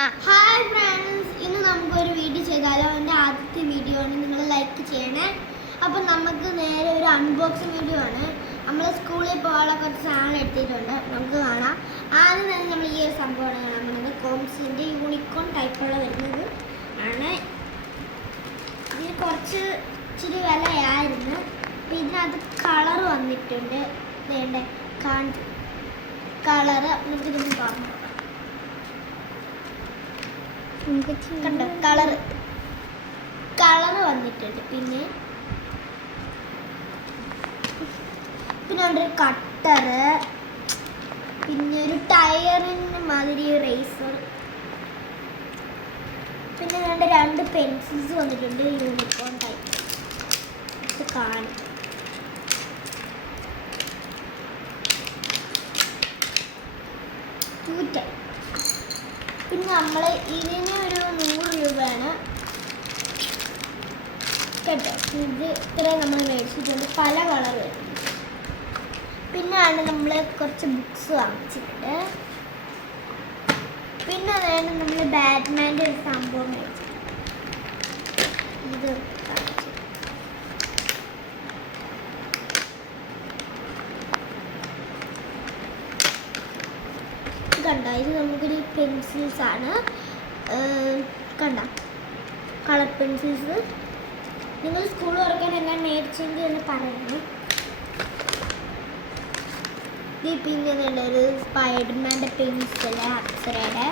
Hi friends, ഇന്ന് നമുക്കൊരു video ചെയ്താലോ? എൻ്റെ ആദ്യത്തെ വീഡിയോ ആണ്, നിങ്ങൾ ലൈക്ക് ചെയ്യണേ. അപ്പം നമുക്ക് നേരെ ഒരു അൺബോക്സിങ് വീഡിയോ ആണ്. നമ്മൾ സ്കൂളിൽ പോകാനുള്ള കുറച്ച് സാധനം എടുത്തിട്ടുണ്ട്, നമുക്ക് കാണാം. ആദ്യം തന്നെ നമ്മൾ ഈ ഒരു സംഭവമാണ് കാണാൻ പോകുന്നത്. കോംസിൻ്റെ യൂണിക്കോൺ ടൈപ്പുള്ള വരുന്നത് ആണ്. ഇതിന് കുറച്ച് ഇച്ചിരി വിലയായിരുന്നു. അപ്പം ഇതിനകത്ത് കളർ വന്നിട്ടുണ്ട്. വേണ്ട കളറ് നമുക്കിതൊന്ന് പറഞ്ഞു കണ്ടോ, കളറ് വന്നിട്ടുണ്ട്. പിന്നെ ഒരു കട്ടറ്, പിന്നെ ഒരു ടയറിന് മാതിരി റേസർ, പിന്നെ രണ്ട് പെൻസിൽസ് വന്നിട്ടുണ്ട് യൂണിക്കോൺ ടൈപ്പ്. ഇത് കാണും. പിന്നെ നമ്മൾ ഇതിന് ഒരു 100 രൂപയാണ് കേട്ടോ. ഇത് ഇത്രയും നമ്മൾ മേടിച്ചിട്ടുണ്ട്, പല കളർ വരുന്നത്. പിന്നെയാണ് നമ്മൾ കുറച്ച് ബുക്സ് വാങ്ങിച്ചിട്ടുണ്ട്. പിന്നെ അതാണ് നമ്മൾ ബാറ്റ്മാൻ്റെ ഒരു സംഭവം മേടിച്ചിട്ടുണ്ട്. ഇത് കണ്ട, ഇത് നമുക്കൊരു പെൻസിൽസ് ആണ്. കണ്ട, കളർ പെൻസിൽസ്. നിങ്ങൾ സ്കൂൾ തുറക്കാൻ എല്ലാം മേടിച്ചെങ്കിൽ എന്ന് പറയണം. ഇത് പിന്നെ ഒരു സ്പൈഡർമാൻ്റെ പെൻസിൽ അപ്സരയുടെ.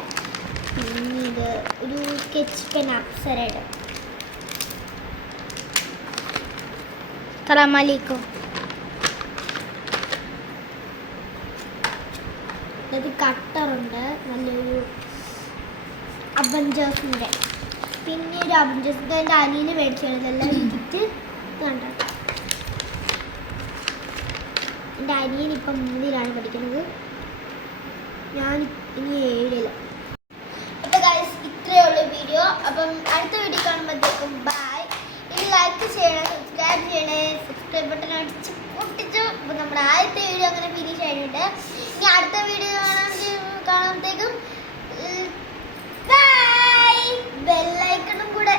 പിന്നെ ഇത് ഒരു സ്കെച്ച് പെൻ അപ്സരയുടെ. അസ്സലാമലൈക്കും. ഇത് കട്ടറുണ്ട്, നല്ലൊരു അവഞ്ചേഴ്സിൻ്റെ. പിന്നെ ഒരു അവഞ്ചേഴ്സിൻ്റെ എൻ്റെ അനിയന് മേടിച്ചാണ് ഇതെല്ലാം കിറ്റ്. കണ്ടോ, എൻ്റെ അനിയൻ ഇപ്പം 3-ലാണ് പഠിക്കുന്നത്, ഞാൻ ഇനി 7-ല്. അപ്പോൾ ഗൈസ്, ഇത്രയേ ഉള്ളൂ വീഡിയോ. അപ്പം അടുത്ത വീഡിയോ കാണുമ്പോഴത്തേക്കും ബൈ. ഇനി ലൈക്ക് ചെയ്യണം, സബ്സ്ക്രൈബ് ചെയ്യണേ. സബ്സ്ക്രൈബ് ബട്ടൺ അടിച്ച് പൊട്ടിച്ചു. അപ്പോൾ നമ്മുടെ ആദ്യത്തെ വീഡിയോ അങ്ങനെ ഫിനിഷ് ആയിട്ടുണ്ട്. ഇനി അടുത്ത വീഡിയോ കാണുമ്പോഴത്തേക്കും ബൈ. ബെല്ലൈക്കണും കൂടെ